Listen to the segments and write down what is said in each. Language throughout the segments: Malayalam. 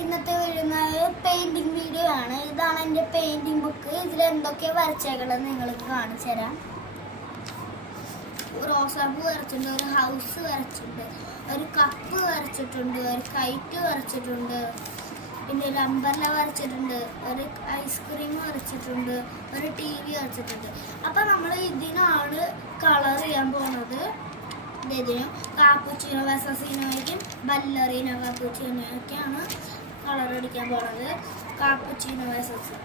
ഇന്നത്തെ വരുന്നത് പെയിന്റിംഗ് വീഡിയോ ആണ്. ഇതാണ് എൻ്റെ പെയിന്റിംഗ് ബുക്ക്. ഇതിൽ എന്തൊക്കെ വരച്ചേക്കുന്നത് നിങ്ങൾക്ക് കാണിച്ചു തരാം. റോസാപ്പൂ വരച്ചിട്ടുണ്ട്, ഒരു ഹൗസ് വരച്ചിട്ടുണ്ട്, ഒരു കപ്പ് വരച്ചിട്ടുണ്ട്, ഒരു കൈറ്റ് വരച്ചിട്ടുണ്ട്, പിന്നെ ഒരു അമ്പർല വരച്ചിട്ടുണ്ട്, ഒരു ഐസ്ക്രീം വരച്ചിട്ടുണ്ട്, ഒരു TV വരച്ചിട്ടുണ്ട്. അപ്പം നമ്മൾ ഇതിനാണ് കളർ ചെയ്യാൻ പോകുന്നത്. ഇതിനും കാപ്പുച്ചീനോ വെസസീനോയ്ക്കും ബല്ലറീനോ കാപ്പുച്ചീനോയ്ക്കാണ് കളർ അടിക്കാൻ പോകുന്നത്. കാപ്പുച്ചീനോ വെസസീനോ.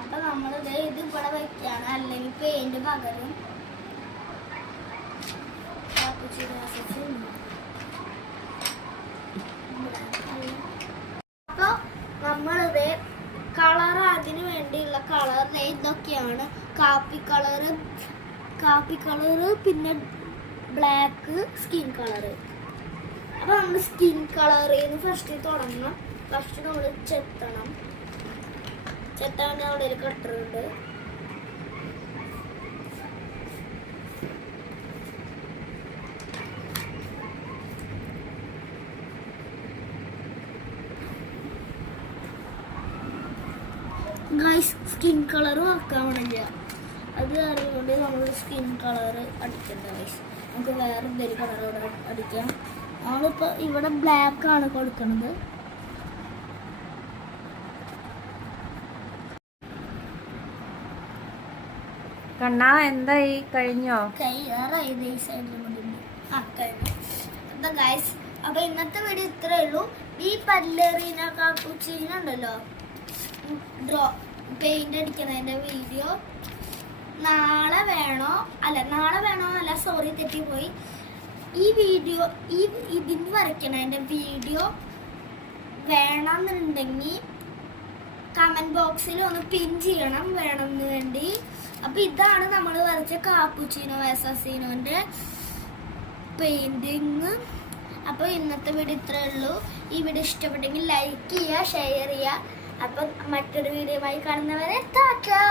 അപ്പം നമ്മളിത് ഇവിടെ വയ്ക്കുകയാണ്, അല്ലെങ്കിൽ പെയിന്റ് പകരും. കാപ്പുച്ചീനോ വെസസീനോ. അപ്പോൾ നമ്മളിത് കളർ, അതിന് വേണ്ടിയുള്ള കളർ ഇതൊക്കെയാണ്. കാപ്പി കളറ്, പിന്നെ ബ്ലാക്ക്, സ്കിൻ കളറ്. അപ്പോൾ നമ്മൾ സ്കിൻ കളറിന്ന് ഫസ്റ്റ് തുടങ്ങണം. ഫസ്റ്റ് നമ്മൾ ചെത്താൻ അവിടെ ഒരു കട്ടറുണ്ട്. ഗൈസ്, സ്കിൻ കളറും ആക്കാൻ വേണ്ടില്ല, അത് അറിയുകൊണ്ട് നമ്മൾ സ്കിൻ കളർ അടിക്കണ്ട ഗൈസ്. നമുക്ക് വേറെ എന്തൊരു കളറോടെ അടിക്കാം. നമ്മളിപ്പോൾ ഇവിടെ ബ്ലാക്ക് ആണ് കൊടുക്കുന്നത്. കണ്ണാ എന്തായി, കഴിഞ്ഞോ? കഴിഞ്ഞു. എന്താ ഗൈസ്, അപ്പൊ ഇന്നത്തെ വീഡിയോ ഇത്രേ ഉള്ളൂ. ഈ ബല്ലറീന കാപ്പുച്ചീനോ ഉണ്ടല്ലോ, പെയിന്റ് അടിക്കുന്നതിന്റെ വീഡിയോ നാളെ വേണോ അല്ല, സോറി തെറ്റിപ്പോയി. ഈ വീഡിയോ ഇതിന് വരയ്ക്കണതിൻ്റെ വീഡിയോ വേണമെന്നുണ്ടെങ്കിൽ കമൻറ്റ് ബോക്സിൽ ഒന്ന് പിൻ ചെയ്യണം, വേണമെന്ന് വേണ്ടി. അപ്പോൾ ഇതാണ് നമ്മൾ വരച്ച കാപ്പുച്ചീനോ വെസസീനോൻ്റെ പെയിൻറ്റിങ്. അപ്പോൾ ഇന്നത്തെ വീഡിയോ ഇത്രേ ഉള്ളൂ. ഈ വീഡിയോ ഇഷ്ടപ്പെട്ടെങ്കിൽ ലൈക്ക് ചെയ്യുക, ഷെയർ ചെയ്യുക. അപ്പം മറ്റൊരു വീഡിയോയുമായി കാണുന്നവരെ ടാറ്റാ.